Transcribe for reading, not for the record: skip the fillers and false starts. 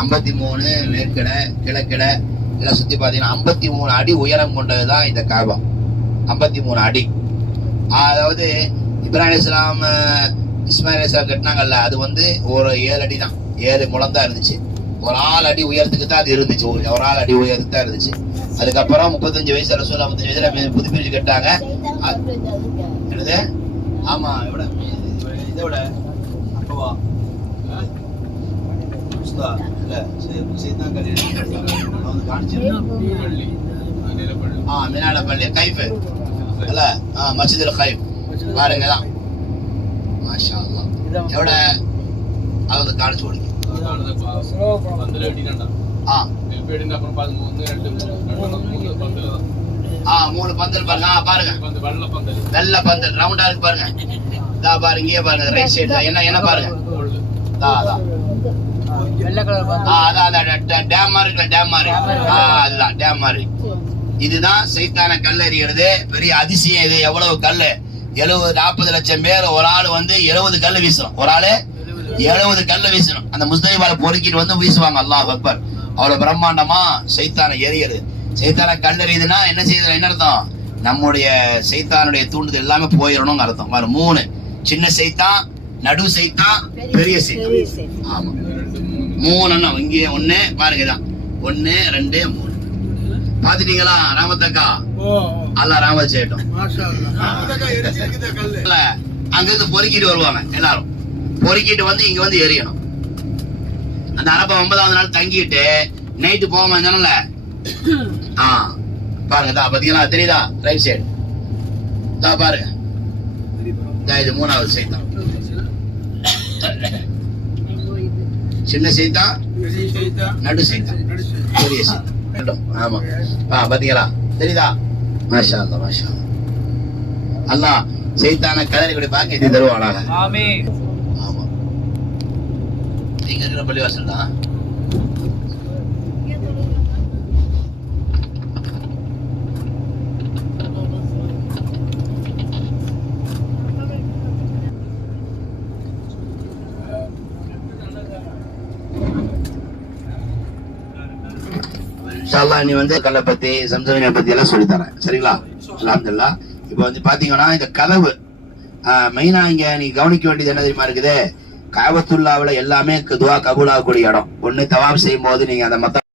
53 மேற்கிட கிழக்கிட எல்லாம் சுத்தி பாத்தீங்கன்னா 53 அடி உயரம் கொண்டதுதான் இந்த காபா. 53 அடி. அதாவது இப்ராஹிம் அலைஹிஸ்ஸலாம் இஸ்மாயில் அலைஹிஸ்ஸலாம் கட்டினாங்கல்ல, அது வந்து ஒரு 7 அடி தான், 7 முழம் தான் இருந்துச்சு. ஒரு ஆள் அடி உயரத்துக்கு தான் அது இருந்துச்சு, ஒரு ஆள் அடி உயரத்துக்கு தான் இருந்துச்சு. அதுக்கப்புறம் 35 வயசு ரசூலுல்லாஹ் 35 வயசுல புதுப்பிச்சு கட்டாங்க. என்னது? ஆமா, இதை விட அப்பவா மினால பள்ளி கைஃபு அல்ல, மஸ்ஜிதுல் கைஃப் பாருங்க தான். மாஷா அல்லாஹ். எவ்வளோ அவங்க காணிச்சு கொடுங்க. 3 பந்தல் பாருங்க. பாருங்க வெள்ள பந்தல் ரவுண்டா இருக்கு பாருங்க. பாருங்க இங்கே பாருங்க, ரைட் சைடு என்ன பாருங்க, டேம் மாதிரி இருக்குல்ல, டேம் மாதிரி, அதுதான் டேம் மாதிரி. இதுதான் சைத்தான கல் எறிகிறது பெரிய அதிசயம். இது எவ்வளவு கல்லு, 70-40 லட்சம் பேர், ஒரு ஆள் வந்து 70 கல்லு வீசணும், ஒரு ஆளு 70 கல்லு வீசணும். அந்த முஸ்தலிஃபால பொறுக்கிட்டு வந்து வீசுவாங்க. அல்லாஹ் அக்பர். அவ்வளவு பிரம்மாண்டமா சைத்தான எறிகிறது. சைத்தான கல் எறியுதுன்னா என்ன செய்யுது, என்ன அர்த்தம், நம்முடைய சைத்தானுடைய தூண்டுதல் எல்லாமே போயிடணும் அர்த்தம். 3 சின்ன சைத்தான், நடு சைத்தான், பெரிய சைத்தான். ஆமா 3 இங்கே 1 பாருங்க தான், 1 2 3 பாத்துட்டீங்களா ராமத்தக்கா? அல்லாஹ் ராமத் செய்யட்டும். அங்க இருந்து பொறுக்கிட்டு வருவாங்க எல்லாரும், பொறுக்கிட்டு வந்து இங்க வந்து எரியணும். அந்த அரபா 9வது நாள் தங்கிட்டு நைட்டு போகாம இருந்தானும்ல, பாருங்க தான், பாத்தீங்களா தெரியுதா, ரைட் சைடு தான் பாருங்க. இது 3வது சைத்தான், சின்ன சைத்தான், நடு சைத்தான், பெரிய சைத்தான். ஆமா பாத்தீங்களா தெரியுதா? மாஷா அல்லாஹ் மாஷா அல்லாஹ். அல்லாஹ் சைத்தான கலரி கூட பாக்க இது தருவானாக. ஆமென். ஆமா நீங்க இருக்கிற பள்ளிவாசல் தான். இன்ஷாஅல்லாஹ் நீ வந்து கல்லை பத்தி சம்சமினை பத்தி எல்லாம் சொல்லி தரேன், சரிங்களா? அல்ஹம்துலில்லாஹ். இப்போ வந்து பாத்தீங்கன்னா இந்த கதவு மெயினா இங்க நீ கவனிக்க வேண்டியது என்ன தெரியுமா இருக்குது, காபத்துல்லாவுல எல்லாமே துஆ கபூல் ஆகக்கூடிய இடம். ஒண்ணு தவாப் செய்யும் போது நீங்க அந்த